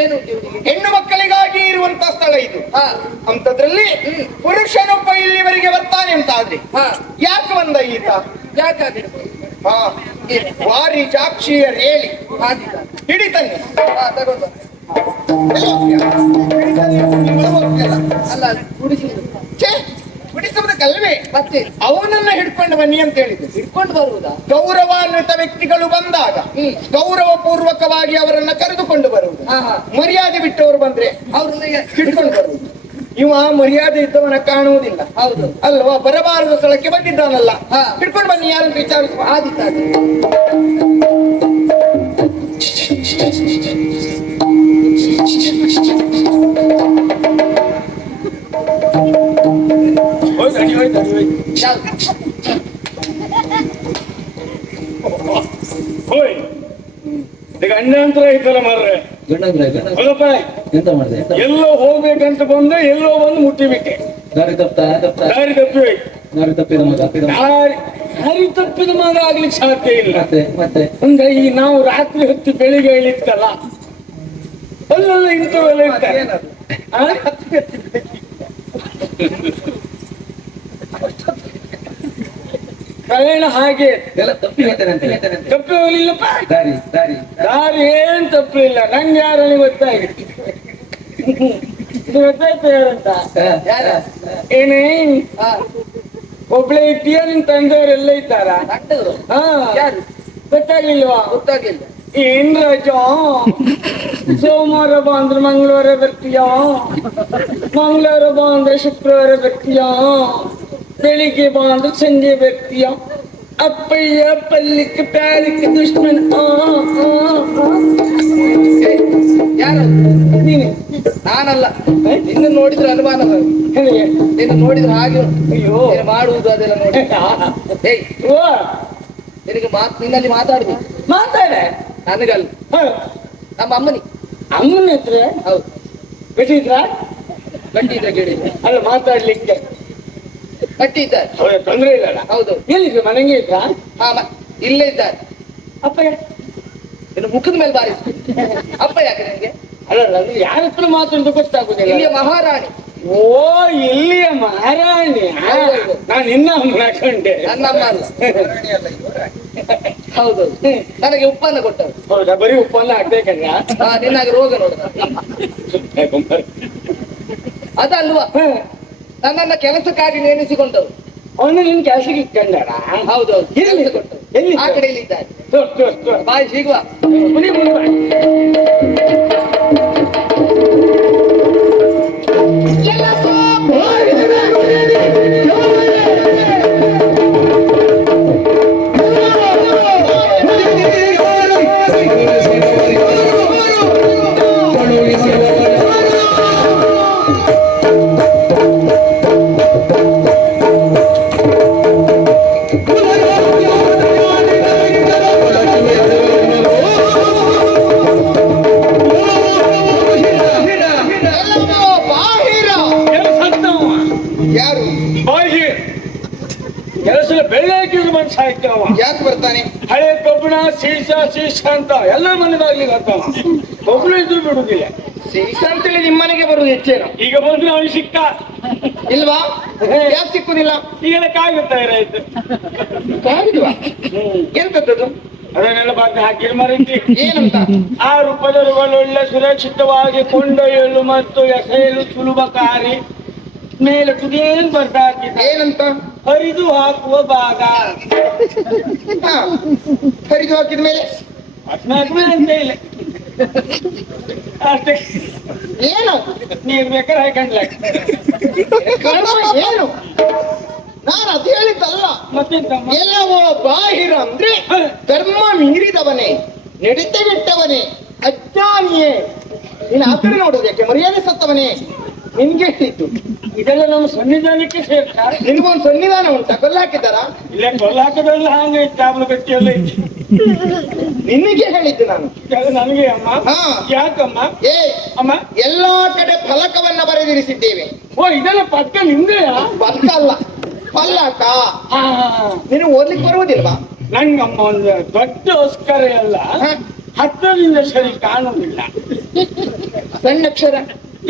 ಏನು ಹೆಣ್ಣು ಮಕ್ಕಳಿಗಾಗಿ ಇರುವಂತ ಸ್ಥಳ ಇದು. ಅಂತದ್ರಲ್ಲಿ ಪುರುಷನೊಬ್ಬ ಇಲ್ಲಿವರೆಗೆ ಬರ್ತಾನೆ ಅಂತ ಆದ್ರೆ ಯಾಕೆ ಬಂದ ಈತ? ಯಾಕಾಗಿರ್ಬೋದು? ವಾರಿ ಜಾಕ್ಷಿಯ ರೇಳಿ ಹಿಡಿತಾನೆ ತಗೊಂಡು ಅಲ್ಲ ಬಿಡಿಸುವುದಕ್ಕಲ್ವೇ ಮತ್ತೆ ಅವನನ್ನ ಹಿಡ್ಕೊಂಡು ಬನ್ನಿ ಅಂತ ಹೇಳಿದ್ರು. ಹಿಡ್ಕೊಂಡು ಬರುವುದಾ? ಗೌರವಾನ್ವಿತ ವ್ಯಕ್ತಿಗಳು ಬಂದಾಗ ಗೌರವ ಪೂರ್ವಕವಾಗಿ ಅವರನ್ನ ಕರೆದುಕೊಂಡು ಬರುವುದು. ಮರ್ಯಾದೆ ಬಿಟ್ಟವರು ಬಂದ್ರೆ ಅವ್ರನ್ನ ಹಿಡ್ಕೊಂಡು ಬರುವುದು. ಇವ ಮರ್ಯಾದೆ ಇದ್ದವನ ಕಾಣುವುದಿಲ್ಲ. ಹೌದು ಅಲ್ವಾ? ಬರಬಾರದ ಸ್ಥಳಕ್ಕೆ ಬಂದಿದ್ದಾನಲ್ಲ, ಹಿಡ್ಕೊಂಡು ಬನ್ನಿ ಯಾರು ವಿಚಾರಿಸುವ. ಆದಿತ್ತಾಗಿ ಗಂಡಾಂತರ ಐತಲ್ಲ ಮಾರ್ರೆ, ಎಂತ ಮಾಡಿದೆ? ಎಲ್ಲೋ ಹೋಗ್ಬೇಕಂತ ಬಂದ್ರೆ ಎಲ್ಲೋ ಬಂದು ಮುಟ್ಟಿಬಿಟ್ಟೆ. ದಾರಿ ತಪ್ಪಿದ ಮಗ ಆಗ್ಲಿಕ್ಕೆ ಸಾಧ್ಯ ಇಲ್ಲ. ಮತ್ತೆ ಅಂದ್ರೆ ಈ ನಾವು ರಾತ್ರಿ ಹೊತ್ತು ಬೆಳಿಗ್ಗೆ ಇಳಿತ್ತಲ್ಲ, ಅಲ್ಲೆಲ್ಲ ಇಂಥವೆಲ್ಲ ಇರ್ತಾರೆ. ಪ್ರಯಾಣ ಹಾಗೆ ಎಲ್ಲ ತಪ್ಪಿ ಹೇಳ್ತೇನೆ. ತಪ್ಪಿ ಹೋಗ್ಲಿಲ್ಲಪ್ಪ. ದಾರಿ ಏನ್ ತಪ್ಪಿಲ್ಲ. ನಂಗೆ ಯಾರಲ್ಲಿ ಗೊತ್ತಾಗಿತ್ತು. ಇದು ಗೊತ್ತಾಯ್ತು ಯಾರಂತ? ಏನೇ ಒಬ್ಳೆ ಇದ್ದೀಯ? ನಿನ್ ತಂದೆಯವರೆಲ್ಲ ಇದ್ದಾರ? ಗೊತ್ತಾಗ್ಲಿಲ್ವಾ? ಗೊತ್ತಾಗಿಲ್ಲ. ಏನ್ ರಾಜ, ಸೋಮವಾರ ಬಾ ಅಂದ್ರೆ ಮಂಗಳವಾರ ಬರ್ತೀಯ, ಮಂಗಳವಾರ ಬಾ ಅಂದ್ರೆ ಶುಕ್ರವಾರ ಬರ್ತೀಯ, ಬೆಳಿಗ್ಗೆ ಬಾ ಅಂದ್ರೆ ಸಂಜೆ ಬರ್ತೀಯ. ಅಪ್ಪಯ್ಯ ಪಲ್ಲಿಕ್ಕೆ ಪ್ಯಾಲಿಕ್ಕೆ ದುಶ್ಮನ್. ಯಾರು ನೀನು? ನಾನಲ್ಲ. ನಿನ್ನ ನೋಡಿದ್ರೆ ಅನುಮಾನ, ನಿನ್ನ ನೋಡಿದ್ರೆ ಹಾಗೆ. ಅಯ್ಯೋ ಮಾಡುವುದು ಅದೆಲ್ಲ ನೋಡಿ. ಓ ನಿನಗೆ ನಿನ್ನಲ್ಲಿ ಮಾತಾಡುದು ಮಾತಾಡ. ನನಗಲ್ಲ, ನಮ್ಮ ಅಮ್ಮನ ಹತ್ರ. ಹೌದು. ಬಿಟ್ಟಿದ್ರ? ಗಟ್ಟಿ ಇದ್ರೆ ಕೇಳಿದ್ರೆ ಅಲ್ಲ ಮಾತಾಡ್ಲಿಕ್ಕೆ ಗಟ್ಟಿ ಇದ್ದಾರೆ. ತೊಂದ್ರೆ ಇಲ್ಲ. ಹೌದು. ಎಲ್ಲಿದ್ರು? ಮನೆಗೆ ಇದ್ರ? ಇಲ್ಲೇ ಇದ್ದಾರೆ. ಅಪ್ಪ ಇನ್ನು ಮುಖದ ಮೇಲೆ ಬಾರಿಸ್. ಅಪ್ಪ ಯಾಕೆ ನಿನ್ಗೆ? ಅಲ್ಲ ಅಂದ್ರೆ ಯಾರ ಹತ್ರ ಮಾತಾಡುದು ಗೊತ್ತಾಗುದಿಲ್ಲ. ಇಲ್ಲಿಯ ಮಹಾರಾಣಿ. ಓ ಇಲ್ಲಿಯ ಮಹಾರಾಣಿ. ನಾನು ಇನ್ನ ಹಾಕೊಂಡೆ. ನನ್ನ ಅಮ್ಮ ಅಲ್ಲ. ಹೌದು. ನನಗೆ ಉಪ್ಪನ್ನ ಕೊಟ್ಟರು. ಹೌದಾ? ಬರೀ ಉಪ್ಪನ್ನ ಹಾಕ್ಬೇಕಲ್ಲ. ನಿನ್ನಾಗ ರೋಗ ನೋಡ ಅದಲ್ವಾ? ನನ್ನನ್ನ ಕೆಲಸಕ್ಕಾಗಿ ನೇಮಿಸಿಕೊಂಡರು. ಅವನು ನಿನ್ ಕೆಲಸಕ್ಕೆ ಇಟ್ಕೊಂಡಾರ? ಹೌದೌದು. ಎಲ್ಲಿ ಕೊಟ್ಟರು? ಎಲ್ಲಿ? ಆ ಕಡೆಯಲ್ಲಿ ಇದ್ದಾರೆ. ಬಾಯಿ ಸಿಗುವ. ಯಾಕೆ ಬರ್ತಾನೆ? ಹಳೆ ಕಬ್ಬಣ ಶೀಶ ಅಂತ ಎಲ್ಲ ಮನೆಗಾಗ್ಲಿಕ್ಕೆ ಆಗ್ತಾವ. ಒಬ್ಬಳು ಇದ್ರು ಬಿಡುದಿಲ್ಲ. ಶೀಶ ಅಂತೇಳಿ ನಿಮ್ಮನೆಗೆ ಬರುದು ಹೆಚ್ಚೇನು? ಈಗ ಬಂದ್ರೆ ಅವನು ಸಿಕ್ಕ ಇಲ್ವಾ? ಯಾಕೆ ಸಿಕ್ಕುದಿಲ್ಲ? ಈಗೆಲ್ಲ ಕಾಯ್ದು ತಯಾರಾಯ್ತು. ಎಂತದ್ದು? ಅದನ್ನೆಲ್ಲ ಬಾಕಿ ಹಾಕಿರ್ ಮರೀತಿ. ಏನಂತ? 6 ಪದರುಗಳು ಒಳ್ಳೆ ಸುರಕ್ಷಿತವಾಗಿ ಕೊಂಡೊಯ್ಯಲು ಮತ್ತು ಎಸೆಯಲು ಸುಲಭಕಾರಿ ಮೇಲೆ ತುದೇನು ಬರ್ತಾ ಏನಂತ? ಹರಿದು ಹಾಕುವ ಭಾಗ. ಹರಿದು ಹಾಕಿದ ಮೇಲೆ ಅಂತ ಇಲ್ಲ ಅಷ್ಟೇ. ಏನು ನೀರ್ ಬೇಕಾದ್ರೆ ಹಾಕೊಂಡ್ಲ ಏನು? ನಾನು ಅದು ಹೇಳಿದ್ದಲ್ಲ. ಮತ್ತೆಂತ? ಎಲ್ಲವೋ ಬಾಹಿರ ಅಂದ್ರೆ ಧರ್ಮ ಮೀರಿದವನೇ, ನಡತೆ ಬಿಟ್ಟವನೇ, ಅಜ್ಞಾನಿಯೇ. ನೀನು ಆ ಕಡೆ ನೋಡೋದು ಯಾಕೆ? ಮರ್ಯಾದೆ ಸತ್ತವನೇ ನಿನ್ಗೆ ಹೇಳಿದ್ದು. ಇದೆಲ್ಲ ನಮ್ಮ ಸನ್ನಿಧಾನಕ್ಕೆ ಸೇರ್ತಾರೆ. ನಿನ್ಗೊಂದು ಸನ್ನಿಧಾನ ಉಂಟಾ? ಕೊಲ್ಲ ಹಾಕಿದಾರ? ಇಲ್ಲ, ಕೊಲ್ಲ ಹಾಕಿದ್ರಲ್ಲ. ಹಂಗೆ ಚಾಬಲು ಗಟ್ಟಿಯಲ್ಲ ನಿನಗೆ ಹೇಳಿದ್ದು ನಾನು. ನನಗೆ ಅಮ್ಮ? ಯಾಕಮ್ಮ? ಅಮ್ಮ, ಎಲ್ಲಾ ಕಡೆ ಫಲಕವನ್ನ ಬರೆದಿರಿಸಿದ್ದೇವೆ. ಓ, ಇದೆಲ್ಲ ಪಕ್ಕ ನಿಮ್ದೆಯ? ಪಕ್ಕ ಅಲ್ಲ, ಫಲಕ. ನೀನು ಓದ್ಲಿಕ್ಕೆ ಬರುವುದಿಲ್ವಾ? ನಂಗಮ್ಮ ಒಂದು ದೊಡ್ಡ ಸ್ಕರ ಎಲ್ಲ ಹತ್ತರಿಂದ ಸರಿ ಕಾಣುವುದಿಲ್ಲ. ಸಣ್ಣ ಅಕ್ಷರ.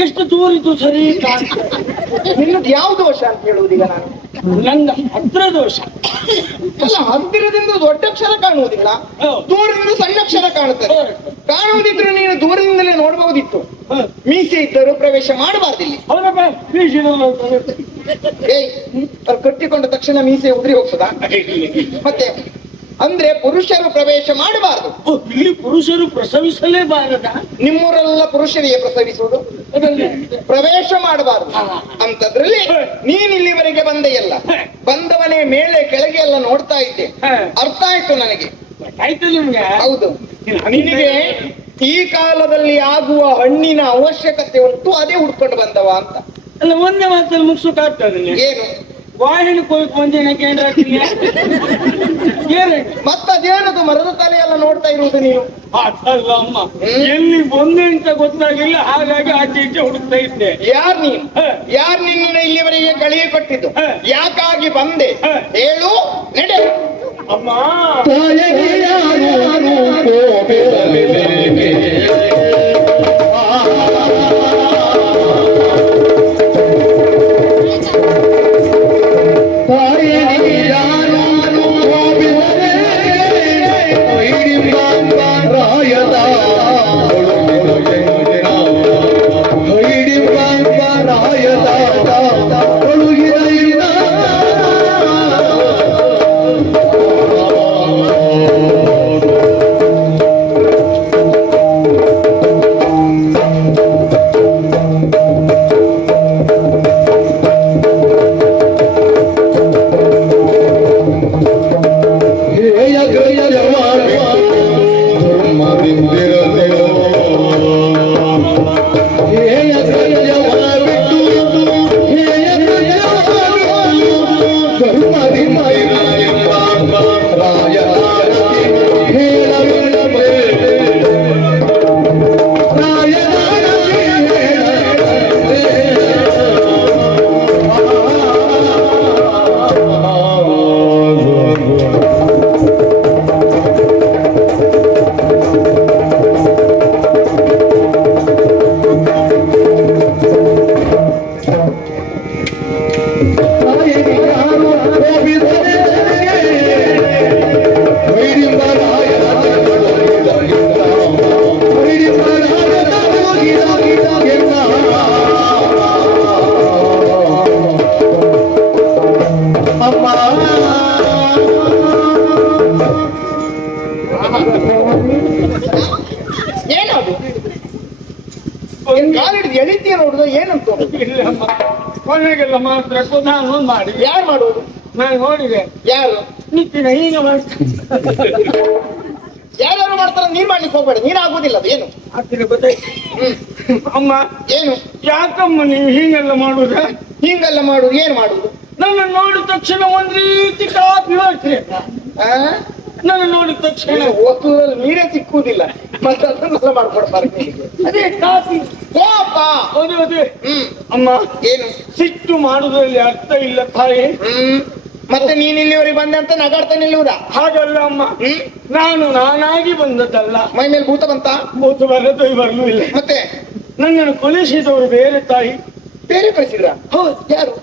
ಎಷ್ಟು ತೋರಿತು ಸರಿ ಕಾಣ್ತದೆ. ನಿನ್ನದು ಯಾವ ದೋಷ ಅಂತ ಹೇಳುವುದೀಗ ನಾನು? ನನ್ನ ಹತ್ರ ದೋಷ. ಅಲ್ಲ, ಹತ್ತಿರದಿಂದ ದೊಡ್ಡ ಅಕ್ಷರ ಕಾಣುವುದಿಲ್ಲ, ಹೌದು. ದೂರದಿಂದ ಸಣ್ಣ ಅಕ್ಷರ ಕಾಣುತ್ತದೆ. ಕಾಣುವುದಿದ್ರೆ ನೀನು ದೂರದಿಂದಲೇ ನೋಡಬಹುದಿತ್ತು. ಮೀಸೆ ಇದ್ದರೂ ಪ್ರವೇಶ ಮಾಡಬಾರ್ದಿಲ್ಲಿ. ಹೌದಪ್ಪ, ಏಯ್, ಅವ್ರು ಕಟ್ಟಿಕೊಂಡ ತಕ್ಷಣ ಮೀಸೆ ಉದುರಿ ಹೋಗ್ತದಾ? ಮತ್ತೆ ಅಂದ್ರೆ ಪುರುಷರು ಪ್ರವೇಶ ಮಾಡಬಾರದು. ಇಲ್ಲಿ ಪುರುಷರು ಪ್ರಸವಿಸಲೇಬಾರದ. ನಿಮ್ಮೂರೆಲ್ಲ ಪುರುಷರಿಗೆ ಪ್ರಸವಿಸುವುದು, ಪ್ರವೇಶ ಮಾಡಬಾರದು ಅಂತದ್ರಲ್ಲಿ ನೀನ್ ಇಲ್ಲಿವರೆಗೆ ಬಂದೆಯಲ್ಲ, ಬಂದವನೇ ಮೇಲೆ ಕೆಳಗೆ ಎಲ್ಲ ನೋಡ್ತಾ ಇದ್ದೆ. ಅರ್ಥ ಆಯ್ತು ನನಗೆ. ಆಯ್ತು ನಿಮ್ಗೆ? ಹೌದು, ನಿನಗೆ ಈ ಕಾಲದಲ್ಲಿ ಆಗುವ ಹಣ್ಣಿನ ಅವಶ್ಯಕತೆ ಉಂಟು, ಅದೇ ಹುಡ್ಕೊಂಡು ಬಂದವ ಅಂತ. ಅಲ್ಲ, ಒಂದೇ ಮಾತಲ್ಲಿ ಮುಗಿಸೋಕಾಗ್ತದೆ. ಏನು ವಾಹಿನಿ ಕೊಯ್ಕು ಒಂದಿನ ಕೇಂದ್ರ ಮತ್ತದೇನದು ಮರದ ತಲೆ ಎಲ್ಲ ನೋಡ್ತಾ ಇರುವುದು ನೀನು? ಅದಲ್ಲ ಅಮ್ಮ, ಎಲ್ಲಿ ಬಂದೆ ಅಂತ ಗೊತ್ತಾಗಿಲ್ಲ, ಹಾಗಾಗಿ ಆಚೆ ಈಚೆ ಹುಡುಕ್ತಾ ಇದ್ದೆ. ಯಾರ್ ನೀನು? ಯಾರ್ ನಿನ್ನ ಇಲ್ಲಿವರೆಗೆ ಕಳಿಗೆ ಕೊಟ್ಟಿದ್ದು? ಯಾಕಾಗಿ ಬಂದೆ ಹೇಳು, ನಡೆ. ಅಮ್ಮ, ಏನದು? ಕಾಲಿಡಿದು ಎಳಿತೀಯ ನೋಡುದು ಏನಂತ? ಇಲ್ಲಮ್ಮ, ಕೊನೆಗೆಲ್ಲ ಮಾತ್ರ ನಾನು ಮಾಡಿ. ಯಾರು ಮಾಡುವುದು? ನಾನು ನೋಡಿದೆ. ಯಾರು? ನಿತ್ಯನ ಈಗ ಮಾಡ್ತೀನಿ. ಯಾರ್ಯಾರು ಮಾಡ್ತಾರ, ನೀನ್ ಮಾಡ್ಲಿಕ್ಕೆ ಹೋಗ್ಬೇಡ, ನೀನ್ ಆಗುದಿಲ್ಲ ಅದು. ಏನು ಹತ್ತಿರ ಗೊತ್ತಾಯ್ತು. ಅಮ್ಮ, ಏನು? ಯಾಕಮ್ಮ ನೀವು ಹೀಗೆಲ್ಲ ಮಾಡುದ? ಹಿಂಗೆಲ್ಲ ಮಾಡುದು ಏನ್ ಮಾಡುದು? ನನ್ನ ನೋಡಿದ ತಕ್ಷಣ ಒಂದ್ ರೀತಿ ಕಾಪಿ ಮಾಡ್ತೀರಿ. ನನ್ನ ನೋಡಿದ ತಕ್ಷಣ ಓದುದಲ್ಲಿ ನೀರೇ ಸಿಕ್ಕುವುದಿಲ್ಲ, ಮತ್ತೆ ಅದನ್ನೆಲ್ಲ ಮಾಡ್ಕೊಡ್ಬಾರ್ದು. ಅದೇ ಕಾಪಿ ಕೋಪ. ಅದೇ ಅದೇ. ಅಮ್ಮ, ಏನು? ಸಿಟ್ಟು ಮಾಡುವುದರಲ್ಲಿ ಅರ್ಥ ಇಲ್ಲ ತಾಯಿ. ಮತ್ತೆ ನೀನ್ ಇಲ್ಲಿವರೆಗೆ ಬಂದೆ ಅಂತ ನಗಾಡ್ತಾ ನಿಲ್ಲುವುದಾ? ಹಾಗಲ್ಲ ಅಮ್ಮ, ನಾನು ನಾನಾಗಿ ಬಂದದ್ದಲ್ಲ. ಮೈ ಮೇಲೆ ಭೂತ ಬಂತ? ಭೂತ ಬರದು ಬರಲೂ ಇಲ್ಲ. ಮತ್ತೆ ನನ್ನನ್ನು ಕೊಲಿಸಿದವರು ಬೇರೆ ತಾಯಿ. ಬೇರೆ ಕಳಿಸಿದ್ರ? ಹೌದು. ಯಾರು?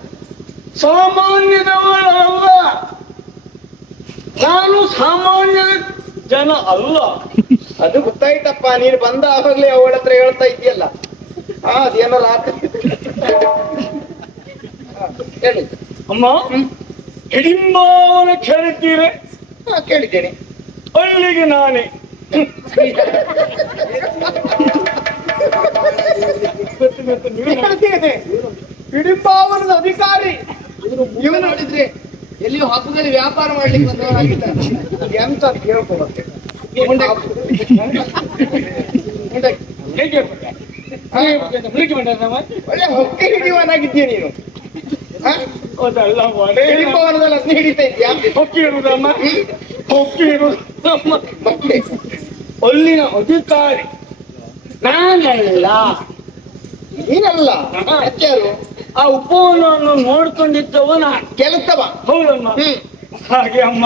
ಸಾಮಾನ್ಯದವರಲ್ಲ, ನಾನು ಸಾಮಾನ್ಯ ಜನ ಅಲ್ಲ. ಅದು ಗೊತ್ತಾಯ್ತಪ್ಪ, ನೀನು ಬಂದ ಆವಾಗ್ಲೇ ಅವಳ ಹತ್ರ ಹೇಳ್ತಾ ಇದೆಯಲ್ಲ. ಅದೇನಲ್ಲ ಹೇಳಿ. ಅಮ್ಮ, ಹಿಡಿಂಬಾವನ ಕೇಳಿದ್ದೀರೆ? ಕೇಳಿದ್ದೇನೆ. ಅಲ್ಲಿಗೆ ನಾನೇ. ಹಿಡಿಂಬಾವನದ ಅಧಿಕಾರಿ ಇವನು. ನೋಡಿದ್ರೆ ಎಲ್ಲಿಯೂ ಹಬ್ಬದಲ್ಲಿ ವ್ಯಾಪಾರ ಮಾಡ್ಲಿಕ್ಕೆ ಬಂದವರಾಗಿದ್ದಾರೆ. ಎಂತ ಕೇಳ್ಕೊಬರ್ತೇನೆ. ಒಳ್ಳೆ ಹೊಟ್ಟೆ ಹಿಡಿಯುವನಾಗಿದ್ದೀಯ ನೀನು. ಅದಲ್ಲ ಹಿಡಿಂಬಾವನದಲ್ಲಿ ಅದನ್ನ ಹಿಡಿತಾ ಇದ್ಯಾ? ಹೊಕ್ಕಿ ಇರುವುದಮ್ಮ, ಹೊಕ್ಕಿ ಇರುವುದಮ್ಮ. ಮತ್ತೆ ಅಲ್ಲಿನ ಅಧಿಕಾರಿ ನಾನಲ್ಲ. ನೀನಲ್ಲ, ಯಾರು? ಆ ಉಪವನವನ್ನು ನೋಡ್ಕೊಂಡಿದ್ದವ ನಾನು. ಕೆಲಸವ? ಹೌದಮ್ಮ. ಹಾಗೆ ಅಮ್ಮ,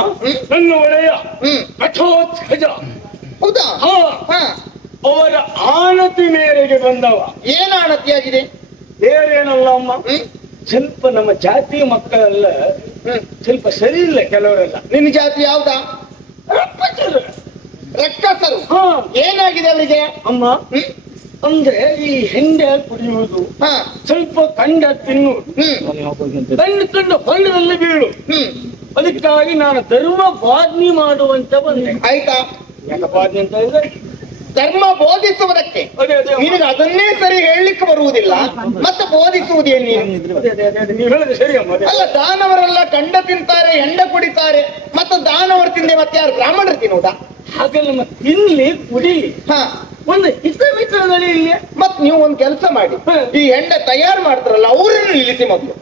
ನನ್ನ ಒಡೆಯ ಹ್ಮ್. ಕಠೋತ್ಕಜ. ಹೌದಾ? ಹಾ, ಹಾ. ಅವರ ಆಣತಿ ಮೇರೆಗೆ ಬಂದವ. ಏನು ಆಣತಿಯಾಗಿದೆ? ಬೇರೇನಲ್ಲ ಅಮ್ಮ, ಹ್ಮ್ ಸ್ವಲ್ಪ ನಮ್ಮ ಜಾತಿ ಮಕ್ಕಳೆಲ್ಲ ಹ್ಮ್ ಸ್ವಲ್ಪ ಸರಿ ಇಲ್ಲ ಕೆಲವರೆಲ್ಲ. ನಿನ್ನ ಜಾತಿ ಯಾವ್ದಾ? ರಕ್ಕಸರು. ರಕ್ಕಸರು. ಹಾ ಏನಾಗಿದೆ ಅವರಿಗೆ? ಅಮ್ಮ, ಹ್ಮ್ ಅಂದ್ರೆ ಈ ಹೆಂಡೆ ಕುಡಿಯುವುದು, ಹಾ ಸ್ವಲ್ಪ ಕಂಡ ತಿನ್ನುವುದು, ಕಂಡು ಹೊಲದಲ್ಲಿ ಬೀಳು. ಹ್ಮ್ ಅದಕ್ಕಾಗಿ ನಾನು ಧರ್ಮ ಬಾದ್ನಿ ಮಾಡುವಂತ ಬಂದೆ. ಆಯ್ತಾ? ಯಾಕ ಬಾದ್ನಿ ಅಂತ ಹೇಳಿದ್ರೆ ಧರ್ಮ ಬೋಧಿಸುವುದಕ್ಕೆ ಅದೇ ಅದೇ ಅಮ್ಮ. ನಿನಗೆ ಅದನ್ನೇ ಸರಿ ಹೇಳಲಿಕ್ಕೆ ಬರುವುದಿಲ್ಲ, ಮತ್ತೆ ಬೋಧಿಸುವುದೇನು ನೀನು? ಅದೇ ನೀವು ಹೇಳಿದ್ರೆ ಸರಿ ಅಮ್ಮ. ಅದೇ. ಅಲ್ಲ, ದಾನವರೆಲ್ಲ ಕಂಡ ತಿಂತಾರೆ, ಹೆಂಡ ಕುಡಿತಾರೆ, ಮತ್ತೆ ದಾನವರು ತಿಂದೆ ಮತ್ತೆ ಯಾರು ಬ್ರಾಹ್ಮಣರು ತಿನ್ನುವುದಾ? ಹಾಗಲ್ಲ, ಮತ್ತೆ ತಿನ್ಲಿ ಕುಡಿಲಿ, ಹಾ ಒಂದು ಹಿತ ಇಲ್ಲಿ. ಮತ್ ನೀವು ಒಂದ್ ಕೆಲಸ ಮಾಡಿ, ಈ ಹೆಂಡ ತಯಾರು ಮಾಡ್ತಾರಲ್ಲ ಅವ್ರನ್ನ ನಿಲ್ಲಿಸಿ ಮೊದಲು.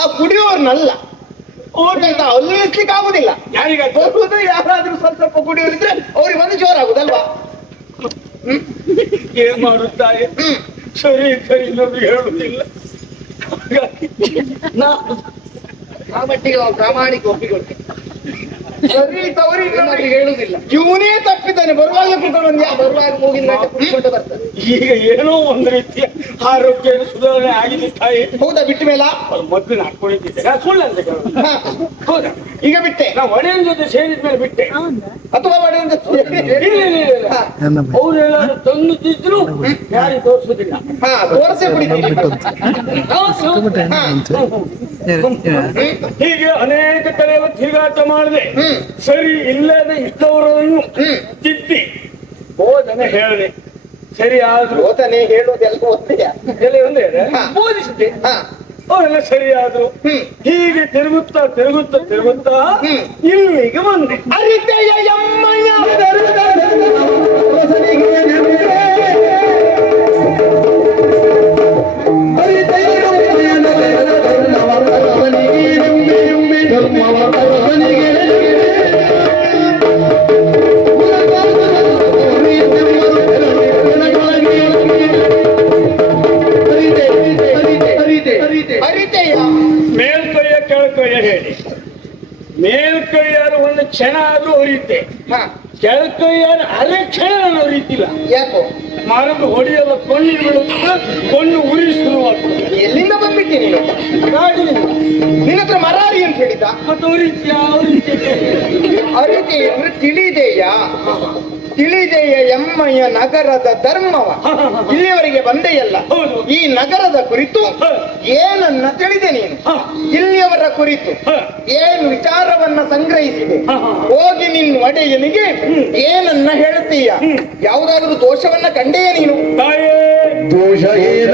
ಆ ಕುಡಿಯೋರ್ನಲ್ಲ ಅಂತ ಅಲ್ಲಿ ನಿಲ್ಲಿಸ್ಲಿಕ್ಕೆ ಆಗುದಿಲ್ಲ. ಯಾರಿಗ ಬರುವುದು ಯಾರಾದ್ರೂ ಸ್ವಲ್ಪ ಸ್ವಲ್ಪ ಕುಡಿಯೋರಿದ್ರೆ ಅವ್ರಿಗೆ ಒಂದು ಜೋರಾಗುದಲ್ವಾ? ಹ್ಮ್ ಏನ್ ಮಾಡುತ್ತಾರೆ? ಹ್ಮ್ ಸರಿ ಸರಿ ನಮಗೆ ಹೇಳುದಿಲ್ಲ. ಹಾಗಾಗಿ ನಾನು ಆ ಮಟ್ಟಿಗೆ ನಾವು ಪ್ರಾಮಾಣಿಕ ಒಪ್ಪಿಕೊಳ್ತೇವೆ. ಸರಿ ತವರಿ ಇನ್ನೊಬ್ರಿಗೆ ಹೇಳುದಿಲ್ಲ. ಇವನೇ ತಪ್ಪಿದ್ದಾನೆ. ಬರುವಾಗ ಕುತ್ಕೊಂಡು ಬಂದ್ಯಾ? ಬರುವಾಗ ಮೂಗಿನ ಕುತ್ಕೊಂಡು ಬರ್ತಾರೆ. ಈಗ ಏನೋ ಒಂದು ರೀತಿಯ ಆರೋಗ್ಯ ಸುಧಾರಣೆ ಆಗಿದೆ ತಾಯಿ. ಹೌದಾ? ಬಿಟ್ಟ ಮೇಲ ಅವ್ರು ಮೊದಲು ಹಾಕೊಂಡಿದ್ದೆ, ನಾನು ಸುಳ್ಳು ಅಂತ ಕೇಳೋದು. ಹಾ, ಹೌದಾ? ಈಗ ಬಿಟ್ಟೆ ನಾವು ಒಡೆಯನ ಜೊತೆ ಸೇರಿದ ಮೇಲೆ ಬಿಟ್ಟೆ. ಅಥವಾ ಒಡೆಯಿಂದ ಹಾ. ಅವ್ರೆಲ್ಲಾರು ತಂದಿದ್ರು ಯಾರಿಗೆ ತೋರಿಸುದಿಲ್ಲ. ಹಾ, ತೋರಿಸೇ ಕುಡಿತೀನಿ. ಹಾ. ಹೀಗೆ ಅನೇಕ ಕಡೆ ತಿರುಗಾಟ ಮಾಡಿದೆ. ಹ್ಮ್. ಸರಿ ಇಲ್ಲದೆ ಇದ್ದವರನ್ನು ಹ್ಮ್. ತಿದ್ದಿ ಬೋಧನೆ ಹೇಳಿದೆ. ಸರಿ ಆದ್ರು ಓದನೆ ಹೇಳುವುದೆಲ್ಲ ಒಂದೆಯ? ಎಲ್ಲ ಒಂದೇ ಹಾ. ಬೋಧಿಸಿದ್ದೆ. ಹಾ. ಅವರೆಲ್ಲ ಸರಿಯಾದ್ರು. ಹ್ಮ್. ಹೀಗೆ ತಿರುಗುತ್ತಾ ತಿರುಗುತ್ತಾ ತಿರುಗುತ್ತಾ ಹ್ಮ್. ಇಲ್ಲಿಗೆ ಬಂದೆ. ಅರಿತೆಯ ಯಮ್ಮಯ್ಯ ಅರಿತೆಯ ಮೇಲ್ಕೈಯ ಕೆಳಕೈಯ ಹೇಳಿ. ಮೇಲ್ಕೈಯಾರು ಒಂದು ಕ್ಷಣ ಆದ್ರೂ ಹೊರೀತೆ, ಹಾ. ಕೆಳಕೈಯಾರು ಅರೆ ಕ್ಷಣ ನಾನು ಹೊರೀತಿಲ್ಲ. ಯಾಕೋ? ಮರದು ಹೊಡೆಯಲ್ಲ, ಕೊಂಡು ಬಿಡುತ್ತಾ ಕೊಂಡು ಉರಿ ಶುರುವಾಗ್ತದೆ. ಎಲ್ಲಿಂದ ಬಂದ್ಬಿಟ್ಟೆ ನೀನು? ಕಾಡಿನಿಂದ. ನಿನ್ನ ಹತ್ರ ಮರಾರಿ ಅಂತ ಹೇಳಿದ? ಮತ್ತೆ ಉರಿತ್ಯ ಅರಿತೆ ಅಂದ್ರೆ ತಿಳಿದೆಯ? ತಿಳಿದೆಯ ಎಮ್ಮಯ್ಯ ನಗರದ ಧರ್ಮವ ಇಲ್ಲಿಯವರೆಗೆ ಬಂದೆಯಲ್ಲ. ಹೌದು. ಈ ನಗರದ ಕುರಿತು ಏನನ್ನ ತಿಳಿದೆ ನೀನು? ಇಲ್ಲಿಯವರ ಕುರಿತು ಏನು ವಿಚಾರವನ್ನ ಸಂಗ್ರಹಿಸಿದೆ? ಹೋಗಿ ನಿನ್ನ ಒಡೆಯನಿಗೆ ಏನನ್ನ ಹೇಳ್ತೀಯ? ಯಾವುದಾದ್ರೂ ದೋಷವನ್ನ ಕಂಡೆಯ ನೀನು? ತಾಯೇ ದೋಷ ಏನ